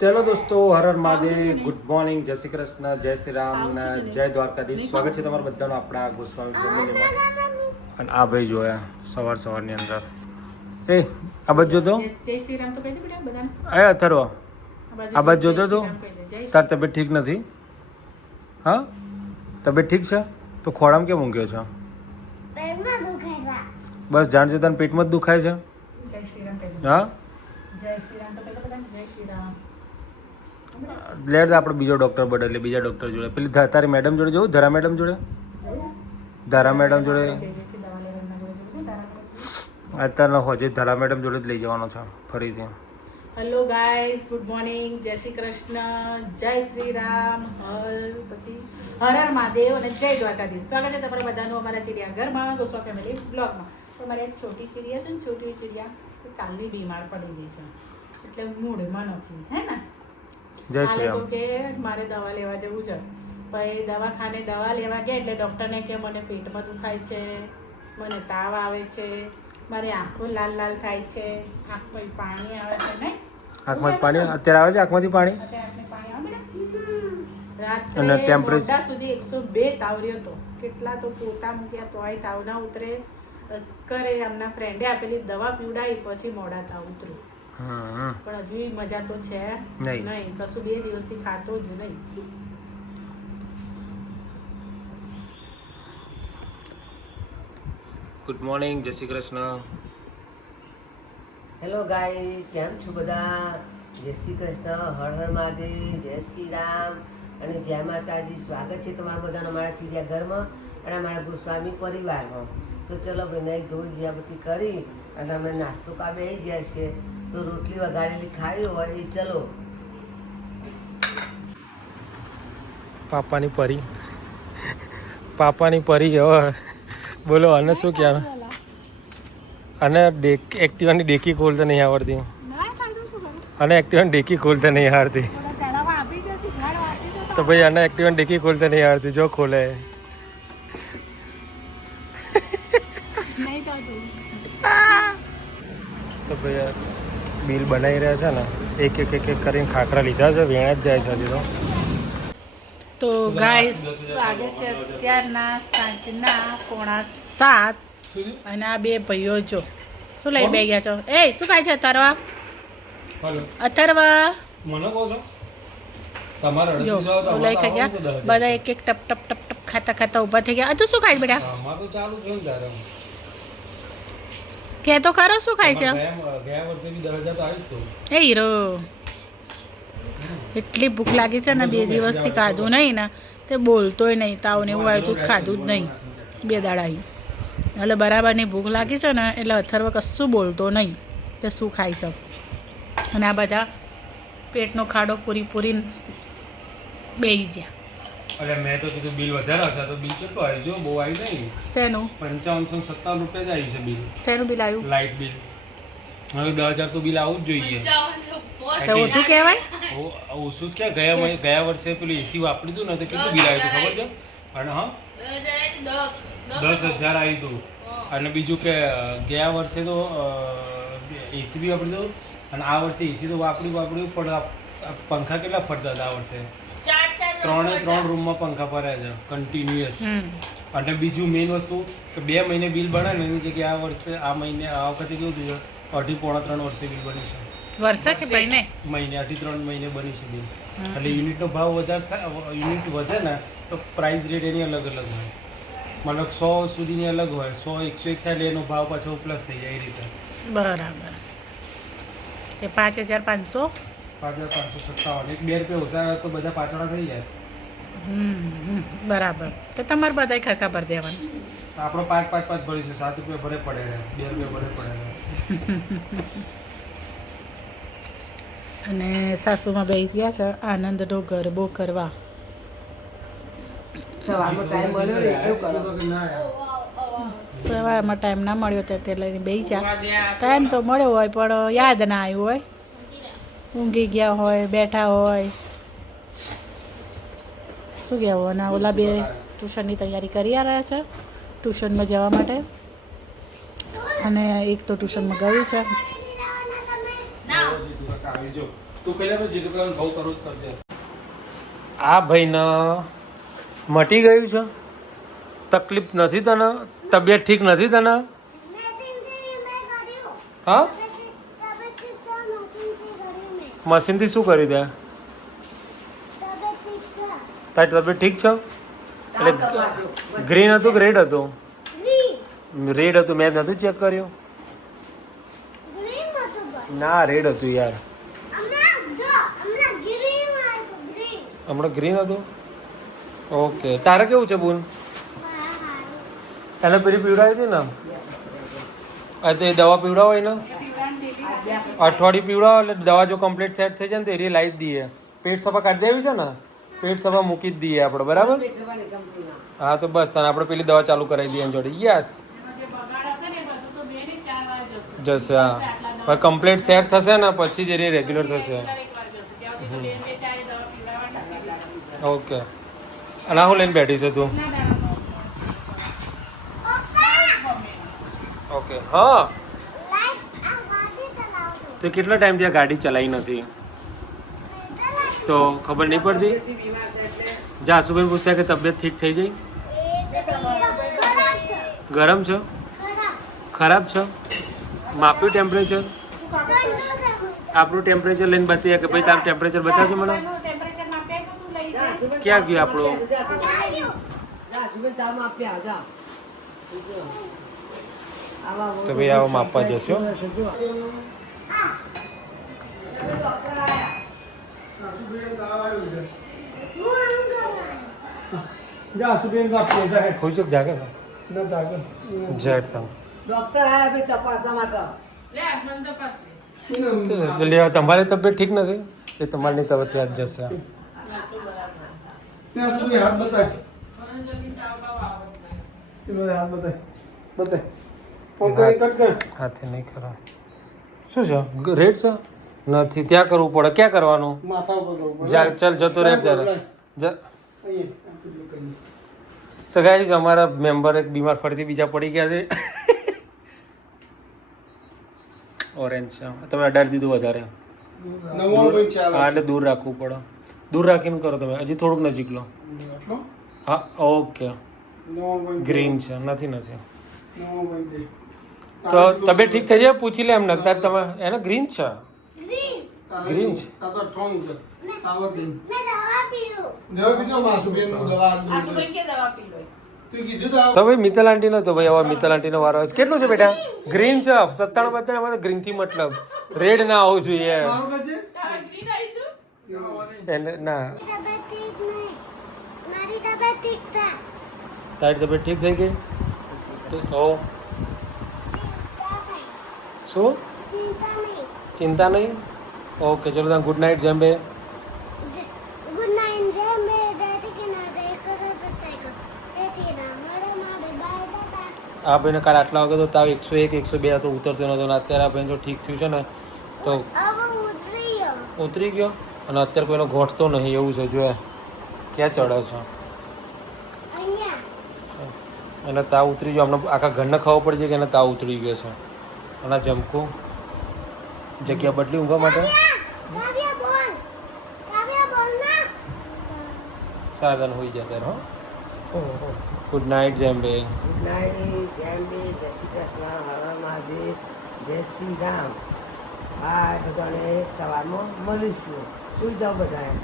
ચલો દોસ્તો, Har Har Mahadev, good morning, જય શ્રી કૃષ્ણ, જય શ્રી રામ, જય દ્વારકાધીશ. સ્વાગત છે તમારા બધાનું આપણા ગોસ્વામી ફેમિલીમાં. અને આ ભાઈ જોયા સવારની અંદર એ આ બાજુ જોતો જય શ્રી રામ તો કહી દે બેટા બધાને. એ અથર્વ આ બાજુ જોતો તો તાર તબિયત ઠીક નથી? હા, તબિયત ઠીક છે તો ખોળામાં કેમ ઊંઘ્યો છો? બસ જાણજો તને પેટમાં જ દુખાય છે? જય શ્રી રામ કહી દે. હા, જય શ્રી રામ તો કહી દે બધાને. જય શ્રી રામ. લેટ આપણે બીજો ડૉક્ટર બદલે બીજા ડૉક્ટર જોડે પેલી તારી મેડમ જોડે જવું, ધરા મેડમ જોડે. ધરા મેડમ જોડે અત્યારે હોજે ધરા મેડમ જોડે જ લઈ જવાનો છે ફરીથી. હેલો ગાઈઝ, ગુડ મોર્નિંગ, જય શ્રી કૃષ્ણ, જય શ્રી રામ, પછી હર હર મહાદેવ અને જય દ્વારકાધીશ. સ્વાગત છે તમારા બધાનું અમારા ચિડિયાઘરમાં, ગોસ્વા ફેમિલી બ્લોગમાં. તો મારી એક છોટી ચિડિયા છે ને, છોટી ચિડિયા કાલની બીમાર પડી ગઈ છે, એટલે મૂડમાં નથી, હે ને? જય શ્રી રામ. તો કે મારે દવા લેવા જવું છે, પછી દવાખાને દવા લેવા ગયા એટલે ડૉક્ટરને કે મને પેટમાં દુખાય છે, મને તાવ આવે છે, મારી આંખો લાલ લાલ થાય છે, આંખમાં પાણી આવે છે. નહીં આંખમાંથી પાણી અત્યારે આવે છે? આંખમાંથી પાણી રાત્રે મોડા સુધી 102 તાવ રહ્યો હતો. કેટલા તો પોતા મૂક્યા તોય તાવ ના ઉતરે. કરે એમના ફ્રેન્ડે આપેલી દવા પીવડાવી પછી મોડા તાવ ઉતર્યું, પણ હજુ મજા તો છે નહીં. કશું 2 દિવસથી ખાતો જ નહીં. ગુડ મોર્નિંગ, જય શ્રી કૃષ્ણ. હેલો ગાય, કેમ છો બધા? જય શ્રી કૃષ્ણ, હર હર મહાદેવ, જય શ્રી રામ અને જય માતાજી. સ્વાગત છે તમારા બધાનું અમારા ચિડિયાઘરમાં અને અમારા ગોસ્વામી પરિવારમાં. તો ચલો ભાઈ, નહીં ધોઈ જ્યાં બધી કરી અને અમે નાસ્તો કામે આવી ગયા છે. તો રોટલી વઘારેલી ખાવી હોય એ ચલો. પાપાની પરી હવે બોલો. અને શું કહેવાય? અને એક્ટિવાની ડેકી ખોલતા નહીં આવડતી. અને એક્ટિવાની ડેકી ખોલતા નહીં આવડતી તો ભાઈ આને એક્ટિવાની ડેકી ખોલતા નહીં આવડતી. જો ખોલે તો ભાઈ બિલ બનાવી રહ્યા છે ને, એક કરીને ખાખરા લીધા છે, વેણા જ જાય છે હજી તો ગાઈસ, વાગે છે અત્યારના સાંજના 6:45 અને આ બે ભાઈઓ જો શું લઈ બે ગયા છો. એ શું ખાય છે અથર્વ? અથર્વ જો લઈ ખાઈ ગયા બધા. એક ટપ ટપ ટપ ટપ ખાતા ખાતા ઊભા થઈ ગયા. તું શું ખાય બેટા? કે તો ખરો શું ખાય છે? એ હીરો, એટલી ભૂખ લાગી છે ને, 2 દિવસથી ખાધું નહીં ને, તે બોલતોય નહીં. તાવ ને એવું આવ્યું તું ખાધું જ નહીં 2 દાડા. એટલે બરાબરની ભૂખ લાગી છે ને, એટલે અથર્વ કશું બોલતો નહીં તે શું ખાઈ છે. અને આ બધા પેટનો ખાડો પૂરી બેસી ગયા. અરે મેં તો કીધું બિલ વધારે હશે તો બિલ કેટલું આવ્યું? જો બહુ આવ્યું નહીં. શેનું? 5557 રૂપિયા જ આવ્યું છે બિલ. શેનું બિલ આવ્યું? Light bill. હવે 10,000 તો બિલ આવવું જ જોઈએ. ઓછું કહેવાય? ઓછું જ ક્યાં? ગયા વર્ષે પેલું એસી વાપર્યું હતું ને તો કેટલું બિલ આવ્યું હતું ખબર છે? અને હા 10,000 આવ્યું હતું. અને બીજું કે ગયા વર્ષે તો એસી બી વાપર્યું હતું અને આ વર્ષે એસી તો વાપર્યું પણ પંખા કેટલા ફરતા હતા આ વર્ષે? 3 રૂમમાં પંખા ફર્યા છે કન્ટિન્યુઅસ. અને બીજું મેઇન વસ્તુ કે 2 મહિને બિલ બને ને એની જગ્યાએ આ વખતે કેવું થયું? 2.5-3 વર્ષે બિલ બની છે. વર્ષે કે મહિને? મહિને 2.5-3 મહિને બની છે બિલ. એટલે યુનિટનો ભાવ વધારે થાય, યુનિટ વધે ને તો પ્રાઇસ રેટ એની અલગ હોય. મતલબ 100 સુધીની અલગ હોય, 100-101 થાય એટલે એનો ભાવ પાછો પ્લસ થઈ જાય એ રીતે. બરાબર. એ 5,500 5,557. 1-2 રૂપિયા ઓછા તો બધા પાછળ થઈ જાય. બરાબર. તો તમારે બધા ખર્ચા ભરી દેવાનું. આપણો 5 ભરી છે, 7 રૂપિયા ભરે પડે, 2 રૂપિયા ભરે પડે. અને સાસુમાં બેસી ગયા છે આનંદનો ગરબો કરવા. સવારમાં ટાઈમ મળ્યો ને એટલું કરો. સવારમાં ટાઈમ ના મળ્યો તો તે લઈને બેસી જા. ટાઈમ તો મળ્યો હોય પણ યાદ ના આવ્યું હોય, ઊંઘી ગયા હોય, બેઠા હોય. શું કહેવું? અને ઓલા બે ટ્યુશનની તૈયારી કરી રહ્યા છે, ટ્યુશનમાં જવા માટે. અને એક તો ટ્યુશનમાં ગયું છે. તું પહેલા તો જીજુ પેલા ભાવ કરો જ કરજે. આ ભાઈને મટી ગયું છે? તકલીફ નથી તને? તબિયત ઠીક નથી તને? હા, મશીનથી શું કરી દે? તારી તબિયત ઠીક છે? એટલે ગ્રીન હતું કે રેડ હતું? રેડ હતું, મેં નતું ચેક કર્યું. ના, રેડ હતું યાર. હમણાં ગ્રીન હતું? ઓકે. તારે કેવું છે બોન? એને પેલી પીવડાવી હતી ને? આ તે દવા પીવડાવો એને અઠવાડિયું પીવડાવો એટલે દવા જો કમ્પ્લીટ સેટ થઈ જાય ને તો એ લાવી જ દઈએ. પેટ સફા કાઢી દેવી છે ને? પેટ સફા મૂકી જ દઈએ આપણે, બરાબર? હા તો બસ તને આપણે પેલી દવા ચાલુ કરાવી દઈએ એની જોડે. યસ, જશે. હા, હવે કમ્પ્લીટ સેટ થશે ને પછી જ એ રેગ્યુલર થશે. ઓકે. અને હું લઈને બેઠી છે તું? ઓકે. હા, તો કેટલા ટાઈમથી આ ગાડી ચલાવી નથી તો ખબર નહીં પડતી? જા આસુબેન પૂછતા કે તબિયત ઠીક થઈ જાય? ગરમ છે? ખરાબ છે? માપ્યું ટેમ્પરેચર? આપણું ટેમ્પરેચર લઈને બતાવીએ કે ભાઈ તારું ટેમ્પરેચર બતાવજો મને. ક્યાં ગયું આપણું? તો ભાઈ આવો માપવા જશે. ખુશ જાગે તમારી તબિયત ઠીક નથી એ તમારી તબિયત યાદ જશે. હાથે નહીં ખરા. શું છે? રેડ છે? નથી. ત્યાં કરવું પડે. ક્યાં કરવાનું? ચાલ જતો રહે ત્યારે. તો ગાઈસ અમારા મેમ્બર એક બીમાર ફરીથી બીજા પડી ગયા છે. ઓરેન્જ છે. તમે અડાડી દીધું વધારે. હા એટલે દૂર રાખવું પડે. દૂર રાખીને કરો તમે. હજી થોડુંક નજીક લો. હા ઓકે. ગ્રીન છે. નથી. તો તબિયત ઠીક થઈ જાય પૂછી લે એમ નકતા તમે. એને ગ્રીન છે. ગ્રીન છે. તો ભાઈ મિત્તલ આંટી નો તો ભાઈ હવે મિત્તલ આંટી નો વારો આવે. કેટલું છે બેટા? ગ્રીન છે. 97 ગ્રીન થી મતલબ રેડ ના આવવું જોઈએ. ના તારી તબિયત ઠીક થઈ ગઈ તો શું ચિંતા નહીં? ઓકે ચલો તમે ગુડ નાઇટ જેમ્બે. આ ભાઈને કાલે આટલા વાગે તો તાવ 101 102 હતો, ઉતરતો નતો. અત્યારે આ ભાઈ જો ઠીક થયું છે ને તો ઉતરી ગયો અને અત્યારે કોઈનો ઘોટતો નહીં એવું છે. જોયા ક્યાં ચડે છે એને તાવ ઉતરી ગયો. અમને આખા ઘરને ખબર પડી છે કે એને તાવ ઉતરી ગયો છે. અને જમકું જગ્યા બદલી ઊંઘવા માટે સાધન હોઈ જાય ત્યારે. હો ગુડ નાઇટ જેમ્બે. ગુડ નાઇટ જેમ્બે. જય શ્રી કૃષ્ણ. હર હર મહાદેવ. જય શ્રી રામ. આ બધાને સવારમાં મળીશું. સુઈ જાઓ બધા.